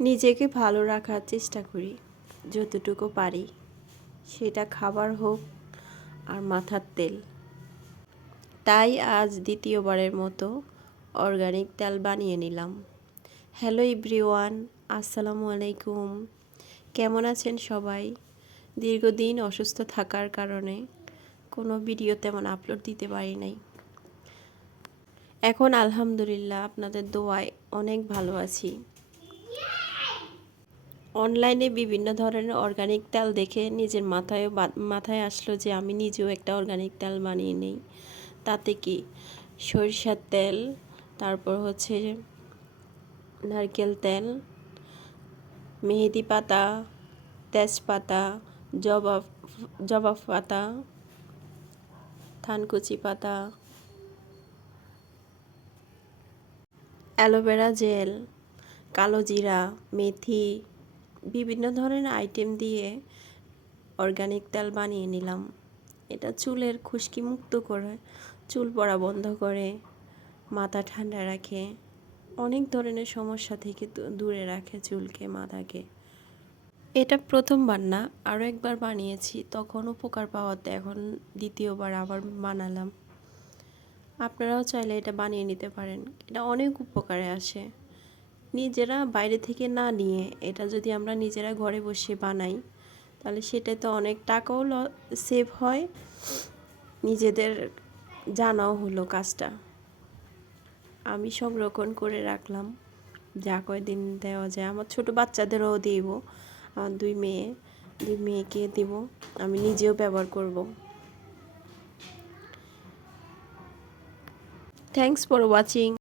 নিজেকে ভালো রাখার চেষ্টা করি যতটুকু পারি, সেটা খাবার হোক আর মাথার তেল। তাই আজ দ্বিতীয়বারের মতো অর্গানিক তেল বানিয়ে নিলাম। হ্যালো এভরিওয়ান, আসসালামু আলাইকুম। কেমন আছেন সবাই? দীর্ঘদিন অসুস্থ থাকার কারণে কোনো ভিডিও তেমন আপলোড দিতে পারি নাই। এখন আলহামদুলিল্লাহ আপনাদের দোয়ায় অনেক ভালো আছি। অনলাইনে বিভিন্ন ধরনের অর্গানিক তেল দেখে নিজের মাথায় আসলো যে আমি নিজেও একটা অর্গানিক তেল বানিয়ে নিই। তাতে কি সরিষার তেল, তারপর হচ্ছে নারকেল তেল, মেহেদি পাতা, তেজপাতা, জবা জবা পাতা, থানকুচি পাতা, অ্যালোভেরা জেল, কালো জিরা, মেথি, বিভিন্ন ধরনের আইটেম দিয়ে অর্গানিক তেল বানিয়ে নিলাম। এটা চুলের খুশকি মুক্ত করে, চুল পড়া বন্ধ করে, মাথা ঠান্ডা রাখে, অনেক ধরনের সমস্যা থেকে দূরে রাখে চুলকে, মাথাকে। এটা প্রথমবার না, আরও একবার বানিয়েছি, তখন উপকার পাওয়াতে এখন দ্বিতীয়বার আবার বানালাম। আপনারাও চাইলে এটা বানিয়ে নিতে পারেন, এটা অনেক উপকারে আসে। নিজেরা বাইরে থেকে না নিয়ে এটা যদি আমরা নিজেরা ঘরে বসে বানাই, তাহলে সেটাতে অনেক টাকাও সেভ হয়, নিজেদের জানাও হলো কাজটা। আমি সংরক্ষণ করে রাখলাম, যা কয়দিন দেওয়া যায়। আমার ছোট বাচ্চাদেরও দিব, আমার দুই মেয়েকে দিব, আমি নিজেও ব্যবহার করব। Thanks for watching.